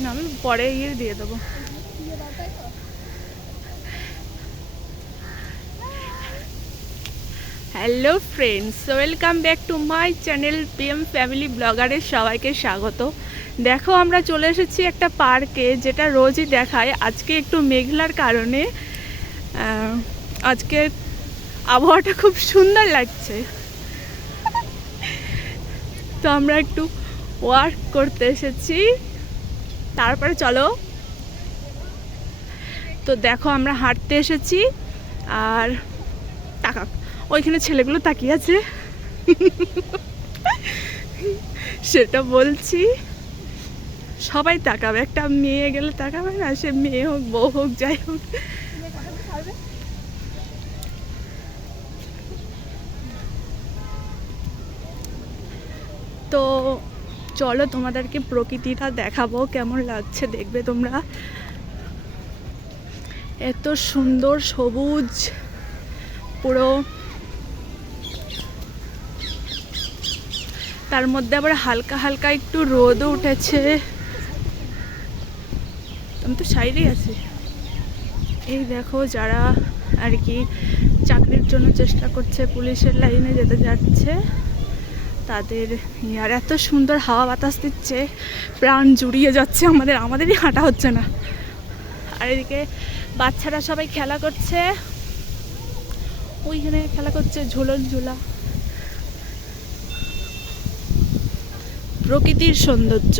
না, আমি পরে দিয়ে দেবো। Hello friends, welcome back to my channel PM family ব্লগারের সবাইকে স্বাগত। দেখো, আমরা চলে এসেছি একটা পার্কে, যেটা রোজই দেখায়। আজকে একটু মেঘলার কারণে আজকে আবহাওয়াটা খুব সুন্দর লাগছে। তো আমরা একটু ওয়াক করতে এসেছি, তারপরে চলো। তো দেখো, আমরা হাঁটতে এসেছি, আর টাকা ওইখানে ছেলেগুলো তাকিয়ে আছে, সেটা বলছি। সবাই তাকাবে, একটা মেয়ে গেলে তাকাবে না? সে মেয়ে হোক, বউ হোক, যাই হোক। তো চলো, তোমাদেরকে প্রকৃতিটা দেখাবো, কেমন লাগছে দেখবে তোমরা। এত সুন্দর সবুজ পুরো, তার মধ্যে আবার হালকা হালকা একটু রোদও উঠেছে। আমি তো সাইডেই আছি। এই দেখো, যারা আর কি চাকরির জন্য চেষ্টা করছে, পুলিশের লাইনে যেতে যাচ্ছে, তাদের। আর এত সুন্দর হাওয়া বাতাস দিচ্ছে, প্রাণ জুড়িয়ে যাচ্ছে আমাদেরই হাঁটা হচ্ছে না। আর এদিকে বাচ্চারা সবাই খেলা করছে, ওইখানে খেলা করছে ঝুলন ঝুলা। প্রকৃতির সৌন্দর্য।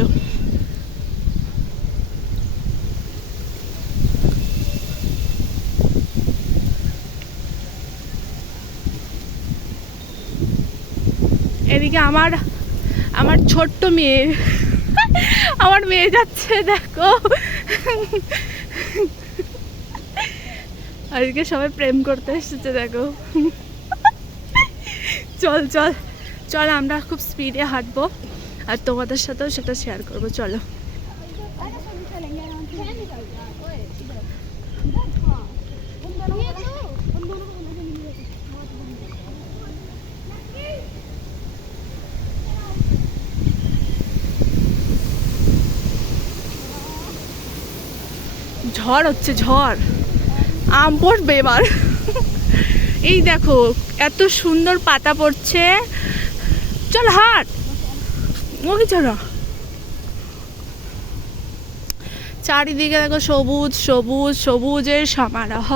এদিকে আমার ছোট্ট মেয়ে, আমার মেয়ে যাচ্ছে, দেখো। আর এদিকে সবাই প্রেম করতে এসেছে, দেখো। চল চল চল, আমরা খুব স্পিডে হাঁটবো, আর তোমাদের সাথেও সেটা শেয়ার করবো। চলো। ঝড় হচ্ছে, ঝড়। আম পড়বে এবার। এই দেখো, এত সুন্দর পাতা পড়ছে। চল হাট, ওকে চলো। চারিদিকে দেখো, সবুজ সবুজ সবুজের সমারোহ।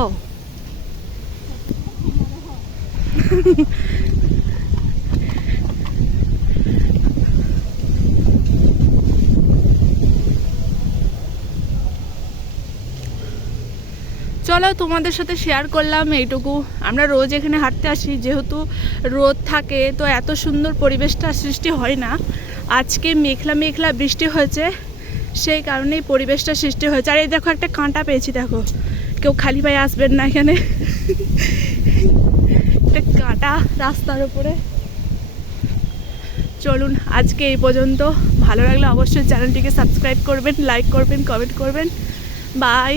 চলো, তোমাদের সাথে শেয়ার করলাম এইটুকু। আমরা রোজ এখানে হাঁটতে আসি, যেহেতু রোদ থাকে তো এত সুন্দর পরিবেশটা সৃষ্টি হয় না। আজকে মেঘলা মেঘলা বৃষ্টি হয়েছে, সেই কারণেই পরিবেশটা সৃষ্টি হয়েছে। আর এই দেখো, একটা কাঁটা পেয়েছি, দেখো। কেউ খালি পায়ে আসবেন না এখানে। একটা কাঁটা রাস্তার উপরে। চলুন, আজকে এই পর্যন্ত। ভালো লাগলে অবশ্যই চ্যানেলটিকে সাবস্ক্রাইব করবেন, লাইক করবেন, কমেন্ট করবেন। বাই।